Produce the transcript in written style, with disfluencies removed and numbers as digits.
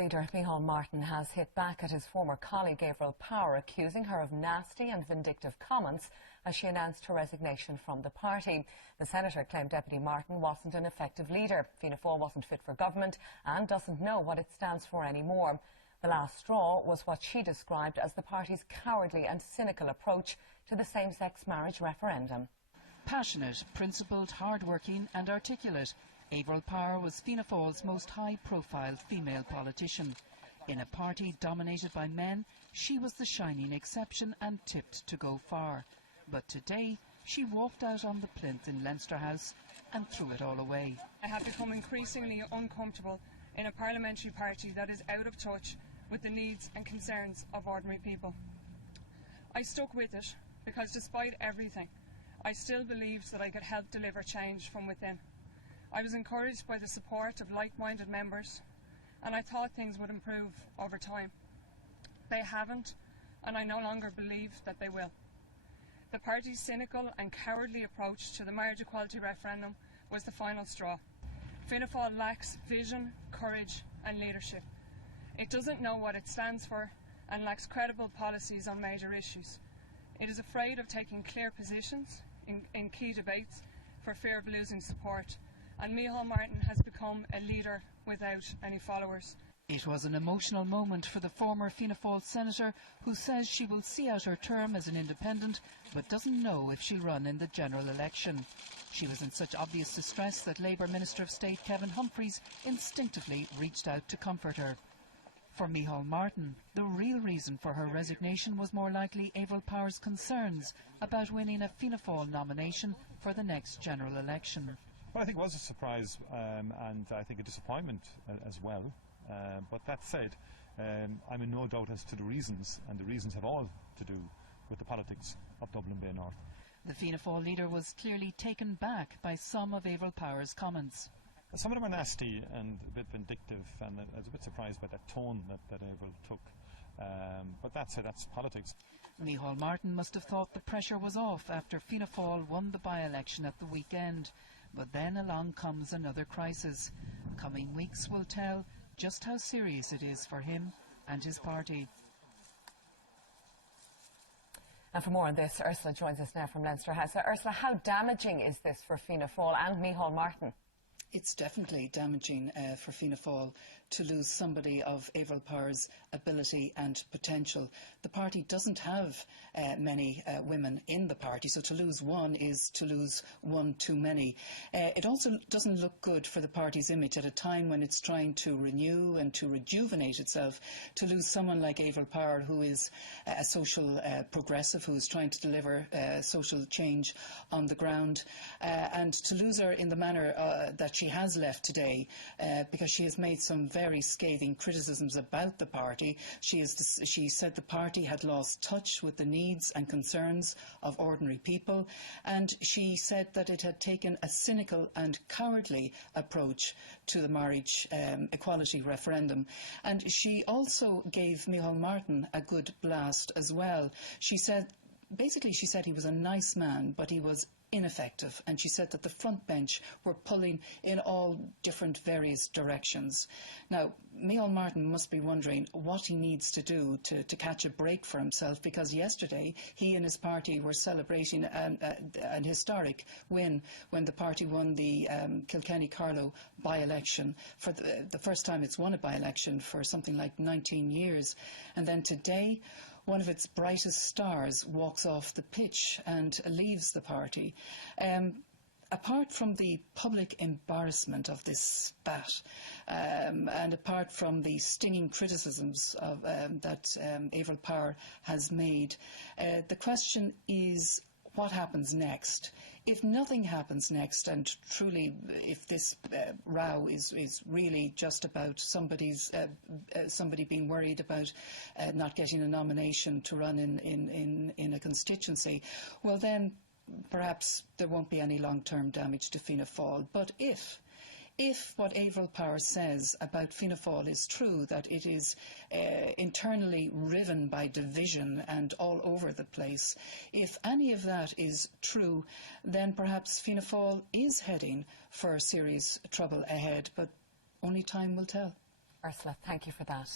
leader Micheál Martin has hit back at his former colleague Averil Power, accusing her of nasty and vindictive comments as she announced her resignation from the party. The senator claimed Deputy Martin wasn't an effective leader. Fianna Fáil wasn't fit for government and doesn't know what it stands for anymore. The last straw was what she described as the party's cowardly and cynical approach to the same-sex marriage referendum. Passionate, principled, hard-working and articulate, Averil Power was Fianna Fáil's most high-profile female politician. In a party dominated by men, she was the shining exception and tipped to go far. But today, she walked out on the plinth in Leinster House and threw it all away. I have become increasingly uncomfortable in a parliamentary party that is out of touch with the needs and concerns of ordinary people. I stuck with it because despite everything, I still believed that I could help deliver change from within. I was encouraged by the support of like-minded members, and I thought things would improve over time. They haven't, and I no longer believe that they will. The party's cynical and cowardly approach to the marriage equality referendum was the final straw. Fianna Fáil lacks vision, courage and leadership. It doesn't know what it stands for and lacks credible policies on major issues. It is afraid of taking clear positions in key debates for fear of losing support. And Micheál Martin has become a leader without any followers. It was an emotional moment for the former Fianna Fáil senator, who says she will see out her term as an independent but doesn't know if she'll run in the general election. She was in such obvious distress that Labour Minister of State Kevin Humphreys instinctively reached out to comfort her. For Micheál Martin, the real reason for her resignation was more likely Averil Power's concerns about winning a Fianna Fáil nomination for the next general election. Well, I think it was a surprise and I think a disappointment as well. But that said, I'm in no doubt as to the reasons, and the reasons have all to do with the politics of Dublin Bay North. The Fianna Fáil leader was clearly taken back by some of Averil Power's comments. Some of them are nasty and a bit vindictive, and I was a bit surprised by that tone that Averil took. But that said, that's politics. Micheál Martin must have thought the pressure was off after Fianna Fáil won the by-election at the weekend. But then along comes another crisis. Coming weeks will tell just how serious it is for him and his party. And for more on this, Ursula joins us now from Leinster House. Ursula, how damaging is this for Fianna Fáil and Micheál Martin? It's definitely damaging for Fianna Fáil to lose somebody of Averil Power's ability and potential. The party doesn't have many women in the party, so to lose one is to lose one too many. It also doesn't look good for the party's image at a time when it's trying to renew and to rejuvenate itself. To lose someone like Averil Power, who is a social progressive, who is trying to deliver social change on the ground, and to lose her in the manner that she has left today, because she has made some very scathing criticisms about the party. She said the party had lost touch with the needs and concerns of ordinary people, and she said that it had taken a cynical and cowardly approach to the marriage equality referendum. And she also gave Micheál Martin a good blast as well. She said, basically she said he was a nice man, but he was ineffective, and she said that the front bench were pulling in all different various directions. Now, Micheál Martin must be wondering what he needs to do to catch a break for himself, because yesterday he and his party were celebrating an historic win when the party won the Kilkenny-Carlow by-election. For the first time it's won a by-election for something like 19 years. And then today, one of its brightest stars walks off the pitch and leaves the party. Apart from the public embarrassment of this spat, and apart from the stinging criticisms of, that Averil Power has made, the question is, what happens next? If nothing happens next, and truly if this row is really just about somebody being worried about not getting a nomination to run in a constituency, well then perhaps there won't be any long-term damage to Fianna Fáil. But if what Averil Power says about Fianna Fáil is true, that it is internally riven by division and all over the place, if any of that is true, then perhaps Fianna Fáil is heading for serious trouble ahead, but only time will tell. Ursula, thank you for that.